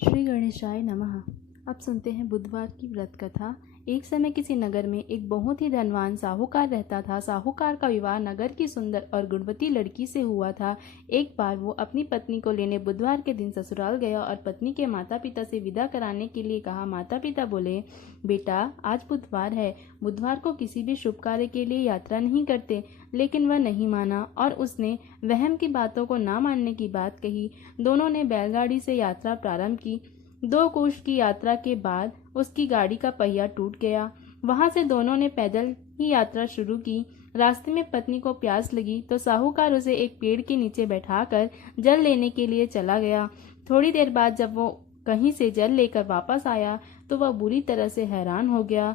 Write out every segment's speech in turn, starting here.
श्री गणेशाय नमः। अब सुनते हैं बुधवार की व्रत कथा। एक समय किसी नगर में एक बहुत ही धनवान साहूकार रहता था। साहूकार का विवाह नगर की सुंदर और गुणवती लड़की से हुआ था। एक बार वो अपनी पत्नी को लेने बुधवार के दिन ससुराल गया और पत्नी के माता पिता से विदा कराने के लिए कहा। माता पिता बोले, बेटा आज बुधवार है, बुधवार को किसी भी शुभ कार्य के लिए यात्रा नहीं करते। लेकिन वह नहीं माना और उसने वहम की बातों को ना मानने की बात कही। दोनों ने बैलगाड़ी से यात्रा प्रारंभ की। 2 कोस की यात्रा के बाद उसकी गाड़ी का पहिया टूट गया। वहां से दोनों ने पैदल ही यात्रा शुरू की। रास्ते में पत्नी को प्यास लगी तो साहूकार उसे एक पेड़ के नीचे बैठाकर जल लेने के लिए चला गया। थोड़ी देर बाद जब वो कहीं से जल लेकर वापस आया तो वह बुरी तरह से हैरान हो गया,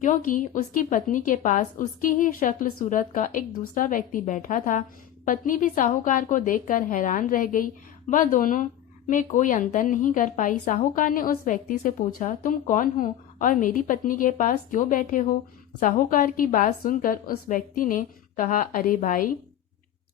क्योंकि उसकी पत्नी के पास उसकी ही शक्ल सूरत का एक दूसरा व्यक्ति बैठा था। पत्नी भी साहूकार को देखकर हैरान रह गई। वह दोनों में कोई अंतर नहीं कर पाई। साहूकार ने उस व्यक्ति से पूछा, तुम कौन हो और मेरी पत्नी के पास क्यों बैठे हो? साहूकार की बात सुनकर उस व्यक्ति ने कहा, अरे भाई,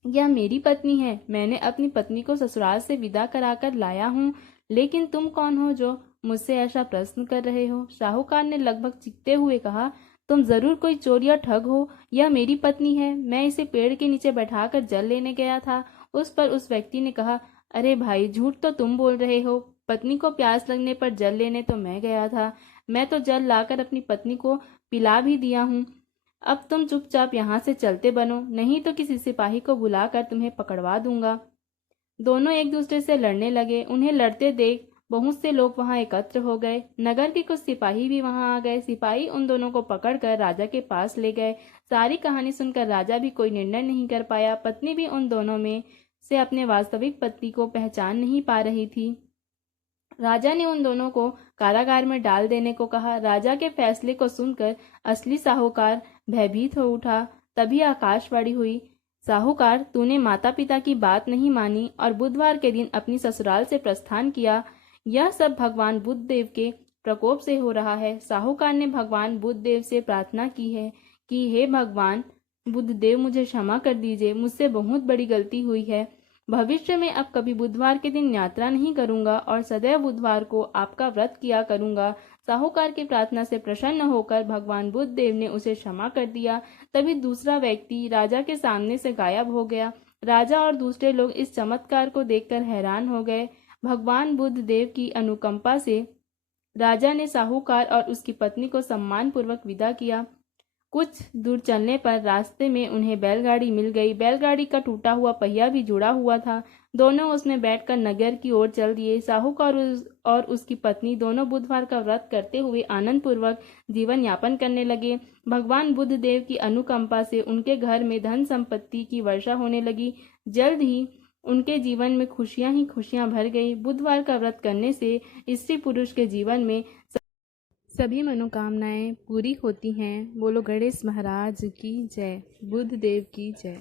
यह मेरी पत्नी है। मैंने अपनी पत्नी को ससुराल से विदा कराकर लाया हूँ। लेकिन तुम कौन हो जो मुझसे ऐसा प्रश्न कर रहे हो? साहूकार ने लगभग चीखते हुए कहा, तुम जरूर कोई चोर या ठग हो। यह मेरी पत्नी है, मैं इसे पेड़ के नीचे बैठाकर जल लेने गया था। उस पर उस व्यक्ति ने कहा, अरे भाई, झूठ तो तुम बोल रहे हो। पत्नी को प्यास लगने पर जल लेने तो मैं गया था। मैं तो जल लाकर अपनी पत्नी को पिला भी दिया हूँ। अब तुम चुपचाप यहाँ से चलते बनो, नहीं तो किसी सिपाही को बुलाकर तुम्हें पकड़वा दूंगा। दोनों एक दूसरे से लड़ने लगे। उन्हें लड़ते देख बहुत से लोग वहां एकत्र हो गए। नगर के कुछ सिपाही भी वहां आ गए। सिपाही उन दोनों को पकड़कर राजा के पास ले गए। सारी कहानी सुनकर राजा भी कोई निर्णय नहीं कर पाया। पत्नी भी उन दोनों में से अपने वास्तविक पति को पहचान नहीं पा रही थी। राजा ने उन दोनों को कारागार में डाल देने को कहा। राजा के फैसले को सुनकर असली साहूकार भयभीत हो उठा। तभी आकाशवाणी हुई, साहूकार, तूने माता पिता की बात नहीं मानी और बुधवार के दिन अपनी ससुराल से प्रस्थान किया। यह सब भगवान बुद्ध देव के प्रकोप से हो रहा है। साहूकार ने भगवान बुद्ध देव से प्रार्थना की है कि हे भगवान बुद्ध देव, मुझे क्षमा कर दीजिए, मुझसे बहुत बड़ी गलती हुई है। भविष्य में अब कभी बुधवार के दिन यात्रा नहीं करूंगा और सदैव बुधवार को आपका व्रत किया करूंगा। साहूकार की प्रार्थना से प्रसन्न होकर भगवान बुद्ध देव ने उसे क्षमा कर दिया। तभी दूसरा व्यक्ति राजा के सामने से गायब हो गया। राजा और दूसरे लोग इस चमत्कार को देखकर हैरान हो गए। भगवान बुद्ध देव की अनुकंपा से राजा ने साहूकार और उसकी पत्नी को सम्मान पूर्वक विदा किया। कुछ दूर चलने पर रास्ते में उन्हें बैलगाड़ी मिल गई। बैलगाड़ी का टूटा हुआ पहिया भी जुड़ा हुआ था। दोनों उसमें बैठकर नगर की ओर चल दिए। साहूकार और उसकी पत्नी दोनों बुधवार का व्रत करते हुए आनंद पूर्वक जीवन यापन करने लगे। भगवान बुद्ध देव की अनुकंपा से उनके घर में धन संपत्ति की वर्षा होने लगी। जल्द ही उनके जीवन में खुशियां ही खुशियां भर गई। बुधवार का व्रत करने से स्त्री पुरुष के जीवन में सभी मनोकामनाएं पूरी होती हैं। बोलो गणेश महाराज की जय, बुद्ध देव की जय।